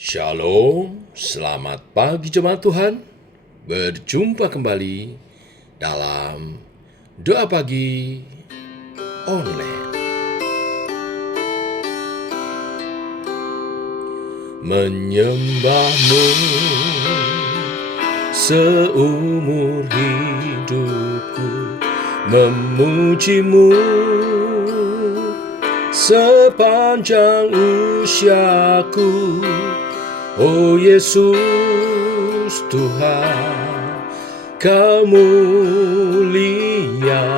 Shalom, selamat pagi jemaat Tuhan. Berjumpa kembali dalam doa pagi online. Menyembahmu seumur hidupku, memujimu sepanjang usiaku. Oh Yesus Tuhan, Kau mulia,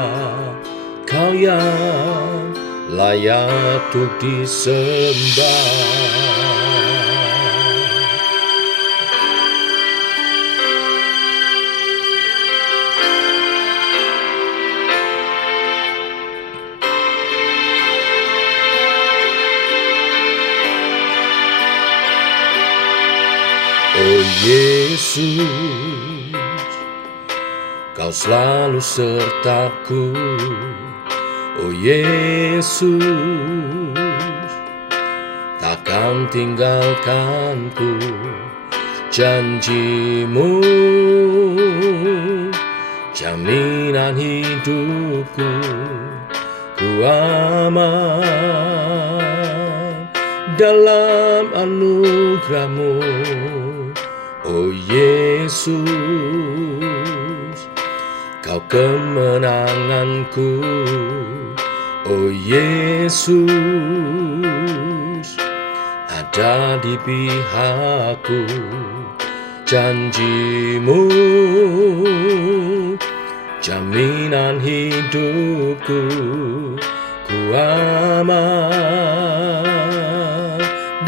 Kau yang layak untuk disembah. Oh Yesus, Kau selalu sertaku. Oh Yesus, takkan tinggalkanku. Janjimu, jaminan hidupku, ku aman dalam anugerah-Mu. Oh Yesus, Kau kemenanganku. Oh Yesus, ada di pihakku. Janjimu, jaminan hidupku, ku aman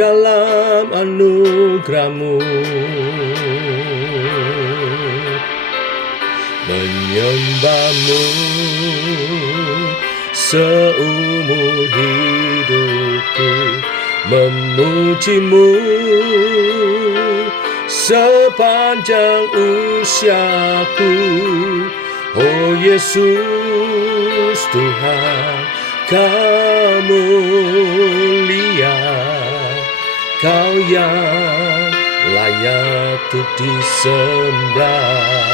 dalam anugerah-Mu. Menyembah-Mu seumur hidupku, memuji-Mu sepanjang usiaku. Oh Yesus Tuhan, Kau mulia, Kau yang layak untuk disembah.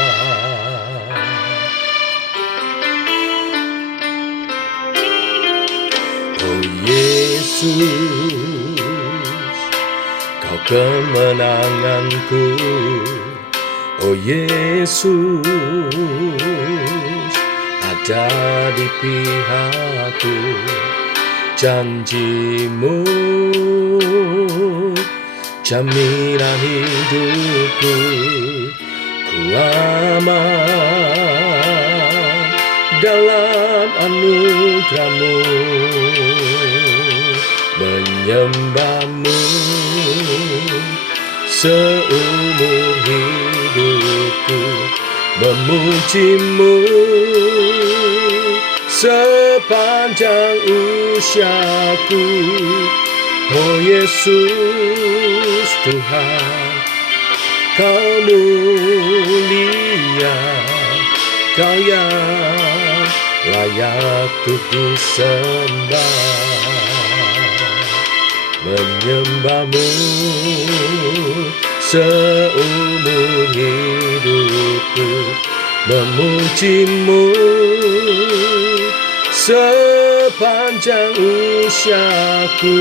Oh Yesus, Kau kemenanganku. Oh Yesus, ada di pihakku. Janji-Mu, jaminan hidupku, ku aman dalam anugerah-Mu. Menyembah-Mu seumur hidupku, memuji-Mu sepanjang usiaku. Oh Yesus Tuhan, Kau mulia, Kau yang layak untuk disembah. Menyembah-Mu seumur hidupku, memuji-Mu sepanjang usiaku.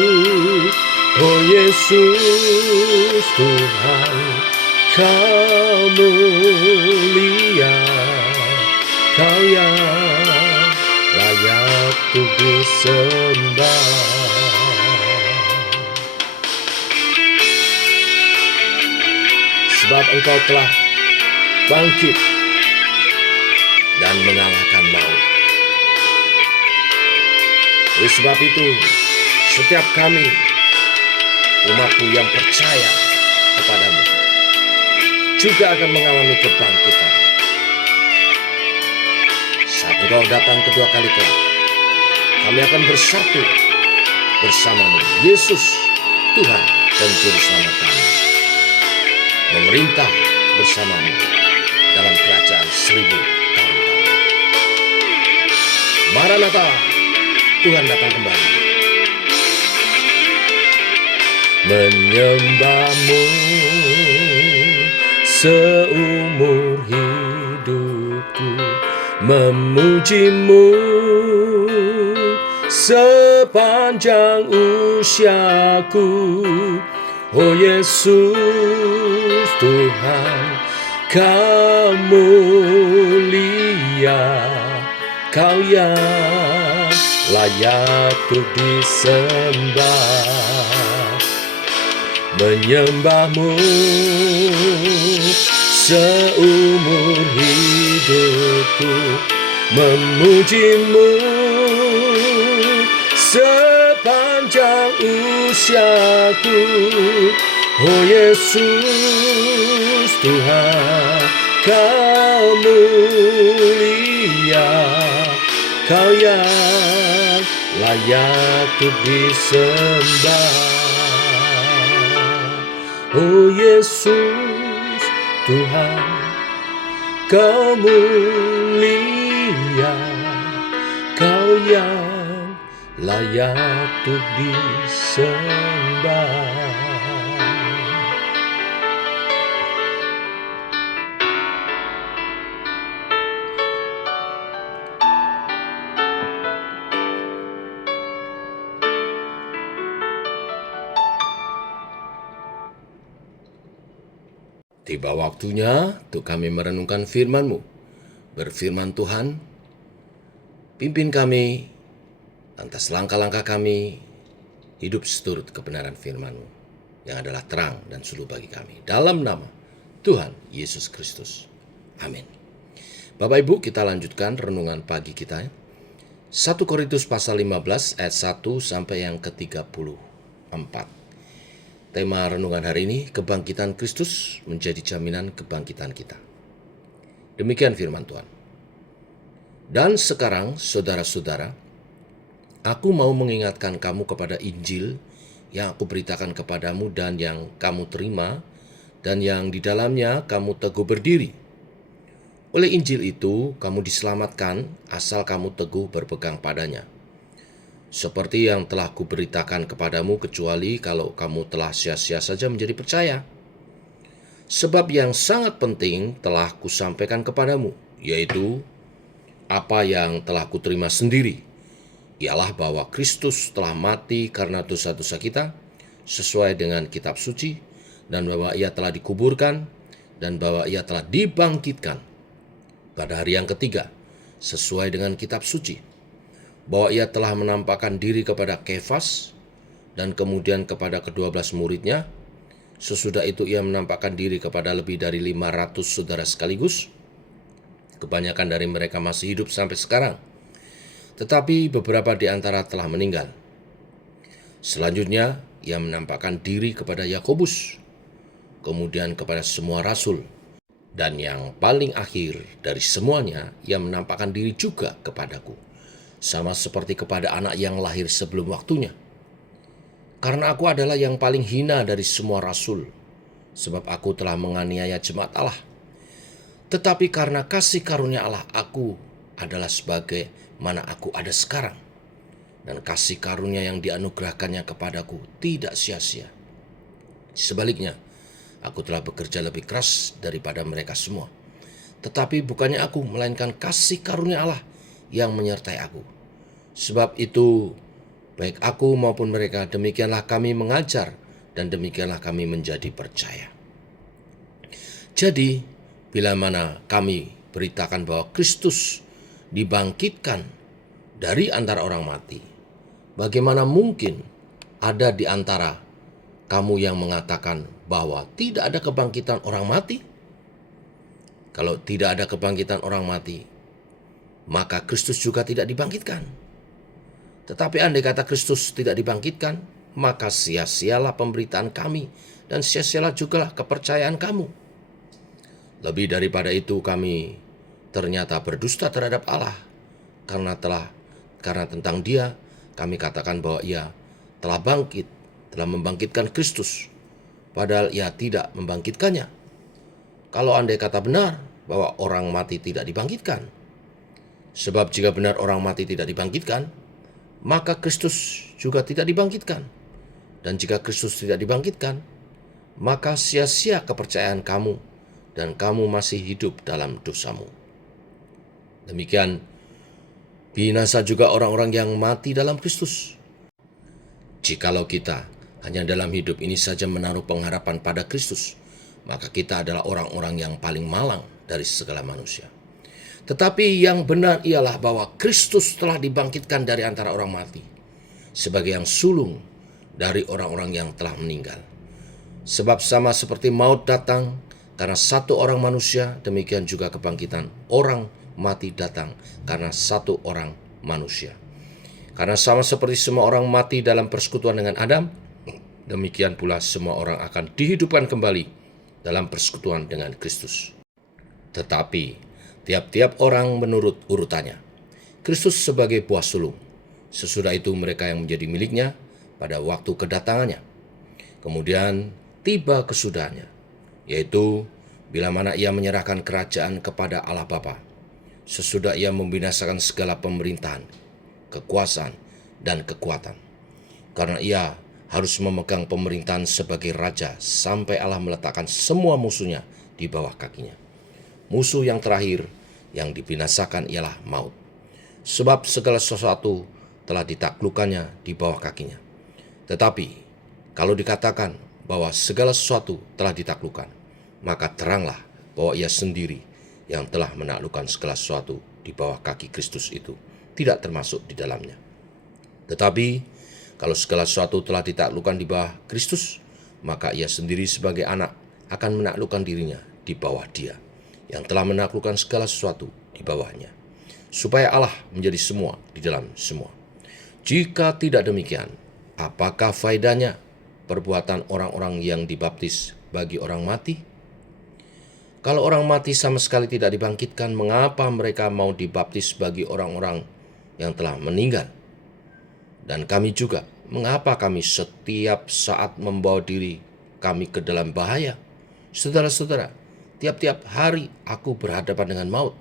Oh Yesus Tuhan, Kau mulia, Kau yang layak untuk disembah. Sebab Engkau telah bangkit dan mengalahkan maut. Oleh sebab itu, setiap kami, umat-Mu yang percaya kepadamu, juga akan mengalami kebangkitan. Saat Engkau datang kedua kali kelak, kami akan bersatu bersama-Mu, Yesus, Tuhan dan Juru Selamat kami, memerintah bersama-Mu dalam kerajaan 1000 tahun. Maranatha, Tuhan datang kembali. menyembahmu seumur hidupku, memujimu sepanjang usiaku. Oh Yesus Tuhan, Kau mulia, Kau yang layak untuk disembah. Menyembahmu seumur hidupku, memujimu sepanjang usiaku. Oh Yesus Tuhan, Kau mulia, Kau yang layak untuk disembah. Oh Yesus Tuhan, Kau mulia, Kau yang layak untuk disembah. Tiba waktunya untuk kami merenungkan firman-Mu. Berfirman Tuhan, pimpin kami lantas langkah-langkah kami hidup seturut kebenaran firman-Mu yang adalah terang dan suluh bagi kami. Dalam nama Tuhan Yesus Kristus. Amin. Bapak Ibu, kita lanjutkan renungan pagi kita. 1 Korintus pasal 15 ayat 1 sampai yang ke-34. Tema renungan hari ini, kebangkitan Kristus menjadi jaminan kebangkitan kita. Demikian firman Tuhan. Dan sekarang, saudara-saudara, aku mau mengingatkan kamu kepada Injil yang aku beritakan kepadamu dan yang kamu terima, dan yang di dalamnya kamu teguh berdiri. Oleh Injil itu, kamu diselamatkan asal kamu teguh berpegang padanya. Seperti yang telah kuberitakan kepadamu, kecuali kalau kamu telah sia-sia saja menjadi percaya. Sebab yang sangat penting telah kusampaikan kepadamu, yaitu apa yang telah kuterima sendiri, ialah bahwa Kristus telah mati karena dosa-dosa kita, sesuai dengan kitab suci, dan bahwa Ia telah dikuburkan, dan bahwa Ia telah dibangkitkan pada hari yang ketiga, sesuai dengan kitab suci. Bahwa Ia telah menampakkan diri kepada Kefas dan kemudian kepada ke-12 muridnya. Sesudah itu Ia menampakkan diri kepada lebih dari 500 saudara sekaligus. Kebanyakan dari mereka masih hidup sampai sekarang, tetapi beberapa di antara telah meninggal. Selanjutnya Ia menampakkan diri kepada Yakobus, kemudian kepada semua rasul, dan yang paling akhir dari semuanya Ia menampakkan diri juga kepadaku, sama seperti kepada anak yang lahir sebelum waktunya. Karena aku adalah yang paling hina dari semua rasul, sebab aku telah menganiaya jemaat Allah. Tetapi karena kasih karunia Allah, aku adalah sebagaimana aku ada sekarang. Dan kasih karunia yang dianugerahkannya kepadaku tidak sia-sia. Sebaliknya, aku telah bekerja lebih keras daripada mereka semua. Tetapi bukannya aku, melainkan kasih karunia Allah yang menyertai aku. Sebab itu, baik aku maupun mereka, demikianlah kami mengajar dan demikianlah kami menjadi percaya. Jadi, bila mana kami beritakan bahwa Kristus dibangkitkan dari antara orang mati, bagaimana mungkin ada di antara kamu yang mengatakan bahwa tidak ada kebangkitan orang mati? Kalau tidak ada kebangkitan orang mati, maka Kristus juga tidak dibangkitkan. Tetapi andai kata Kristus tidak dibangkitkan, maka sia-sialah pemberitaan kami dan sia-sialah juga kepercayaan kamu. Lebih daripada itu, kami ternyata berdusta terhadap Allah, karena tentang Dia kami katakan bahwa Ia telah membangkitkan Kristus, padahal Ia tidak membangkitkannya. Kalau andai kata benar bahwa orang mati tidak dibangkitkan, sebab jika benar orang mati tidak dibangkitkan, maka Kristus juga tidak dibangkitkan. Dan jika Kristus tidak dibangkitkan, maka sia-sia kepercayaan kamu dan kamu masih hidup dalam dosamu. Demikian binasa juga orang-orang yang mati dalam Kristus. Jikalau kita hanya dalam hidup ini saja menaruh pengharapan pada Kristus, maka kita adalah orang-orang yang paling malang dari segala manusia. Tetapi yang benar ialah bahwa Kristus telah dibangkitkan dari antara orang mati, sebagai yang sulung dari orang-orang yang telah meninggal. Sebab sama seperti maut datang karena satu orang manusia, demikian juga kebangkitan orang mati datang karena satu orang manusia. Karena sama seperti semua orang mati dalam persekutuan dengan Adam, demikian pula semua orang akan dihidupkan kembali dalam persekutuan dengan Kristus. Tetapi tiap-tiap orang menurut urutannya. Kristus sebagai buah sulung, sesudah itu mereka yang menjadi miliknya pada waktu kedatangannya. Kemudian tiba kesudahannya, yaitu bila mana ia menyerahkan kerajaan kepada Allah Bapa, sesudah ia membinasakan segala pemerintahan, kekuasaan, dan kekuatan. Karena ia harus memegang pemerintahan sebagai raja sampai Allah meletakkan semua musuhnya di bawah kakinya. Musuh yang terakhir yang dibinasakan ialah maut. Sebab segala sesuatu telah ditaklukkannya di bawah kakinya. Tetapi kalau dikatakan bahwa segala sesuatu telah ditaklukkan, maka teranglah bahwa ia sendiri yang telah menaklukkan segala sesuatu di bawah kaki Kristus itu tidak termasuk di dalamnya. Tetapi kalau segala sesuatu telah ditaklukkan di bawah Kristus, maka ia sendiri sebagai anak akan menaklukkan dirinya di bawah Dia yang telah menaklukkan segala sesuatu di bawahnya, supaya Allah menjadi semua di dalam semua. Jika tidak demikian, apakah faedahnya perbuatan orang-orang yang dibaptis bagi orang mati? Kalau orang mati sama sekali tidak dibangkitkan, mengapa mereka mau dibaptis bagi orang-orang yang telah meninggal? Dan kami juga, mengapa kami setiap saat membawa diri kami ke dalam bahaya? Saudara-saudara, tiap-tiap hari aku berhadapan dengan maut,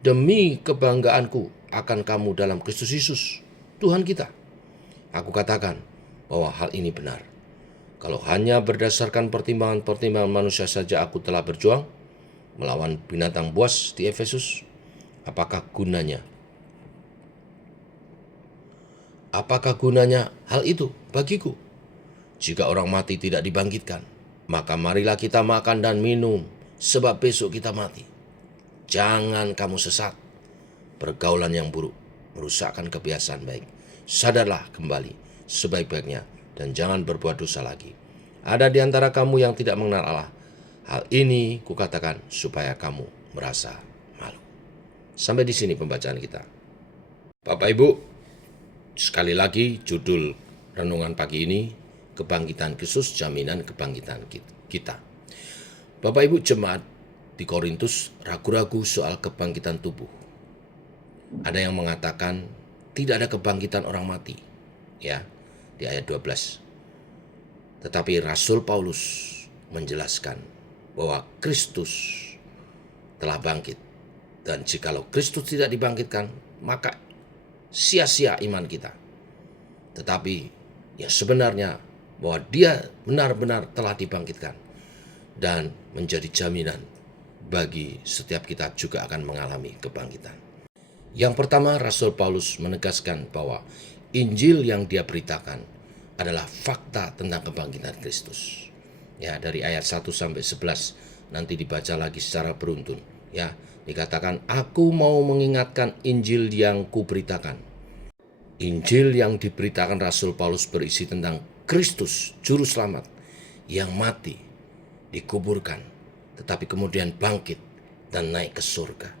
demi kebanggaanku akan kamu dalam Kristus Yesus, Tuhan kita. Aku katakan bahwa hal ini benar. Kalau hanya berdasarkan pertimbangan-pertimbangan manusia saja aku telah berjuang melawan binatang buas di Efesus, apakah gunanya? Apakah gunanya hal itu bagiku? Jika orang mati tidak dibangkitkan, maka marilah kita makan dan minum, sebab besok kita mati. Jangan kamu sesat, pergaulan yang buruk merusakkan kebiasaan baik. Sadarlah kembali sebaik-baiknya dan jangan berbuat dosa lagi. Ada di antara kamu yang tidak mengenal Allah. Hal ini kukatakan supaya kamu merasa malu. Sampai di sini pembacaan kita. Bapak Ibu, sekali lagi judul renungan pagi ini, Kebangkitan Kristus, Jaminan Kebangkitan Kita. Bapak Ibu jemaat di Korintus ragu-ragu soal kebangkitan tubuh. Ada yang mengatakan tidak ada kebangkitan orang mati, ya, di ayat 12. Tetapi Rasul Paulus menjelaskan bahwa Kristus telah bangkit. Dan jikalau Kristus tidak dibangkitkan, maka sia-sia iman kita. Tetapi yang sebenarnya bahwa Dia benar-benar telah dibangkitkan dan menjadi jaminan bagi setiap kita juga akan mengalami kebangkitan. Yang pertama, Rasul Paulus menegaskan bahwa Injil yang dia beritakan adalah fakta tentang kebangkitan Kristus. Ya, dari ayat 1 sampai 11 nanti dibaca lagi secara beruntun. Ya, dikatakan, aku mau mengingatkan Injil yang kuberitakan. Injil yang diberitakan Rasul Paulus berisi tentang Kristus, juru selamat, yang mati, dikuburkan, tetapi kemudian bangkit dan naik ke surga.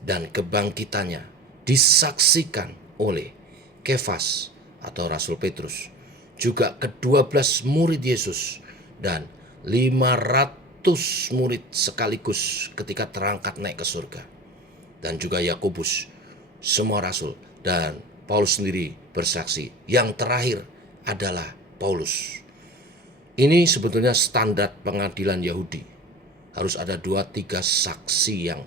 Dan kebangkitannya disaksikan oleh Kefas atau Rasul Petrus, juga ke-12 murid Yesus, dan 500 murid sekaligus ketika terangkat naik ke surga. Dan juga Yakobus, semua rasul, dan Paulus sendiri bersaksi. Yang terakhir adalah Paulus. Ini sebetulnya standar pengadilan Yahudi. Harus ada 2-3 saksi yang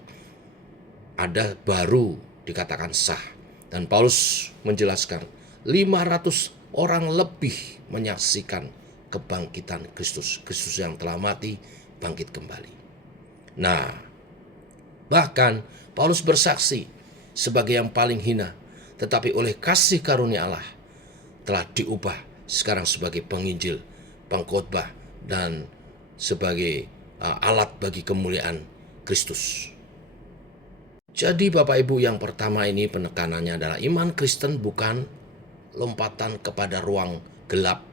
ada baru dikatakan sah. Dan Paulus menjelaskan 500 orang lebih menyaksikan kebangkitan Kristus. Kristus yang telah mati, bangkit kembali. Nah, bahkan Paulus bersaksi sebagai yang paling hina, tetapi oleh kasih karunia Allah telah diubah sekarang sebagai penginjil, pengkhotbah, dan sebagai alat bagi kemuliaan Kristus. Jadi Bapak Ibu, yang pertama ini penekanannya adalah iman Kristen bukan lompatan kepada ruang gelap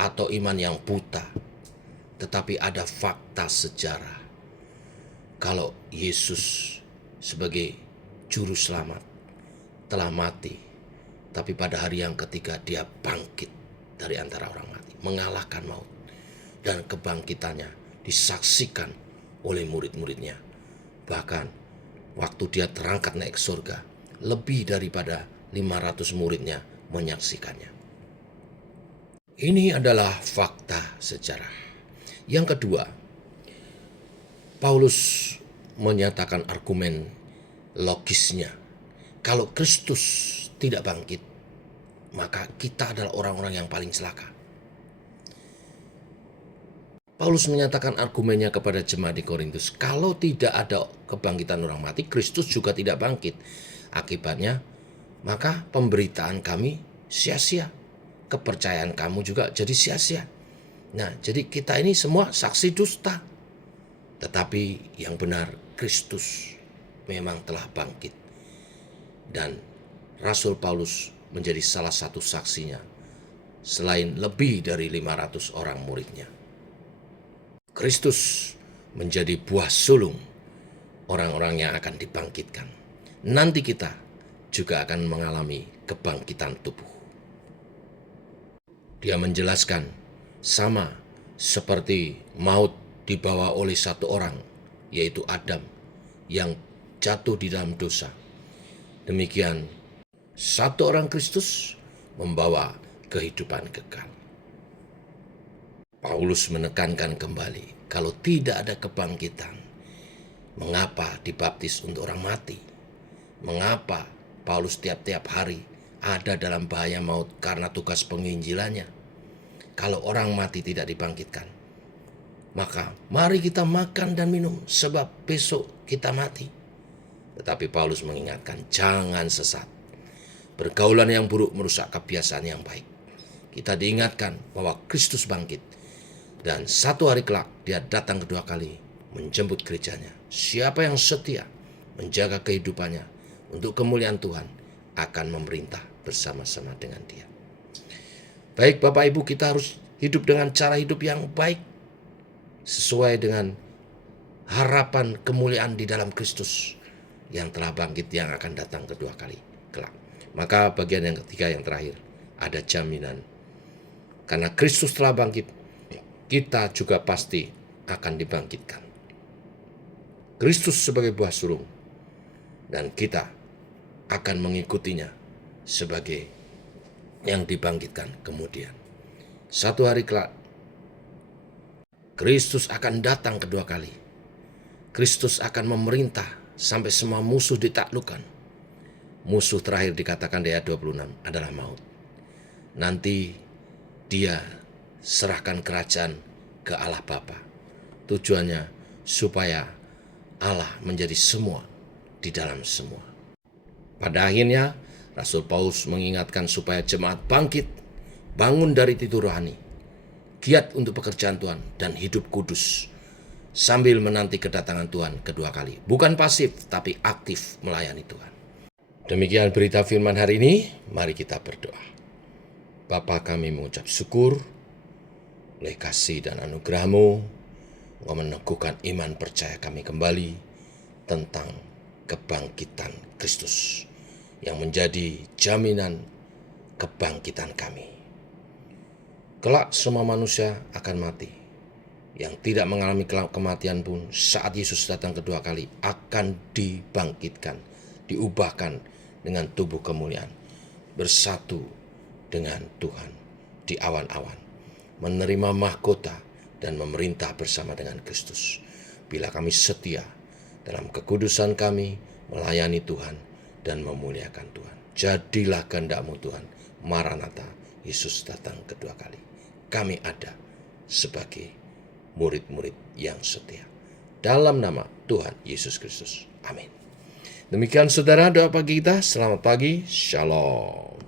atau iman yang buta, tetapi ada fakta sejarah. Kalau Yesus sebagai juru selamat telah mati, tapi pada hari yang ketiga dia bangkit dari antara orang mati, mengalahkan maut, dan kebangkitannya disaksikan oleh murid-muridnya. Bahkan waktu dia terangkat naik ke surga, lebih daripada 500 muridnya menyaksikannya. Ini adalah fakta sejarah. Yang kedua, Paulus menyatakan argumen logisnya. Kalau Kristus tidak bangkit, maka kita adalah orang-orang yang paling celaka. Paulus menyatakan argumennya kepada jemaat di Korintus, kalau tidak ada kebangkitan orang mati, Kristus juga tidak bangkit. Akibatnya, maka pemberitaan kami sia-sia. Kepercayaan kamu juga jadi sia-sia. Nah, jadi kita ini semua saksi dusta. Tetapi yang benar, Kristus memang telah bangkit. Dan Rasul Paulus menjadi salah satu saksinya, selain lebih dari 500 orang muridnya. Kristus menjadi buah sulung orang-orang yang akan dibangkitkan. Nanti kita juga akan mengalami kebangkitan tubuh. Dia menjelaskan, sama seperti maut dibawa oleh satu orang, yaitu Adam, yang jatuh di dalam dosa. Demikian, satu orang Kristus membawa kehidupan kekal. Paulus menekankan kembali, kalau tidak ada kebangkitan, mengapa dibaptis untuk orang mati? Mengapa Paulus tiap-tiap hari ada dalam bahaya maut karena tugas penginjilannya? Kalau orang mati tidak dibangkitkan, maka mari kita makan dan minum, sebab besok kita mati. Tetapi Paulus mengingatkan, jangan sesat. Pergaulan yang buruk merusak kebiasaan yang baik. Kita diingatkan bahwa Kristus bangkit, dan satu hari kelak dia datang kedua kali menjemput gerejanya. Siapa yang setia menjaga kehidupannya untuk kemuliaan Tuhan akan memerintah bersama-sama dengan dia. Baik Bapak Ibu, kita harus hidup dengan cara hidup yang baik, sesuai dengan harapan kemuliaan di dalam Kristus yang telah bangkit, yang akan datang kedua kali kelak. Maka bagian yang ketiga, yang terakhir, ada jaminan. Karena Kristus telah bangkit, kita juga pasti akan dibangkitkan. Kristus sebagai buah sulung, dan kita akan mengikutinya sebagai yang dibangkitkan kemudian. Satu hari kelak, Kristus akan datang kedua kali. Kristus akan memerintah sampai semua musuh ditaklukkan. Musuh terakhir dikatakan di ayat 26 adalah maut. Nanti dia serahkan kerajaan ke Allah Bapa. Tujuannya supaya Allah menjadi semua di dalam semua. Pada akhirnya Rasul Paulus mengingatkan supaya jemaat bangkit, bangun dari tidur rohani, giat untuk pekerjaan Tuhan, dan hidup kudus sambil menanti kedatangan Tuhan kedua kali. Bukan pasif, tapi aktif melayani Tuhan. Demikian berita firman hari ini. Mari kita berdoa. Bapa, kami mengucap syukur oleh kasih dan anugerah-Mu. Engkau meneguhkan iman percaya kami kembali tentang kebangkitan Kristus yang menjadi jaminan kebangkitan kami. Kelak semua manusia akan mati. Yang tidak mengalami kematian pun saat Yesus datang kedua kali akan dibangkitkan, diubahkan dengan tubuh kemuliaan, bersatu dengan Tuhan di awan-awan, menerima mahkota dan memerintah bersama dengan Kristus. Bila kami setia dalam kekudusan kami, melayani Tuhan dan memuliakan Tuhan. Jadilah kehendak-Mu Tuhan. Maranatha, Yesus datang kedua kali. kami ada sebagai murid-murid yang setia. Dalam nama Tuhan Yesus Kristus. Amin. Demikian saudara doa pagi kita. Selamat pagi. Shalom.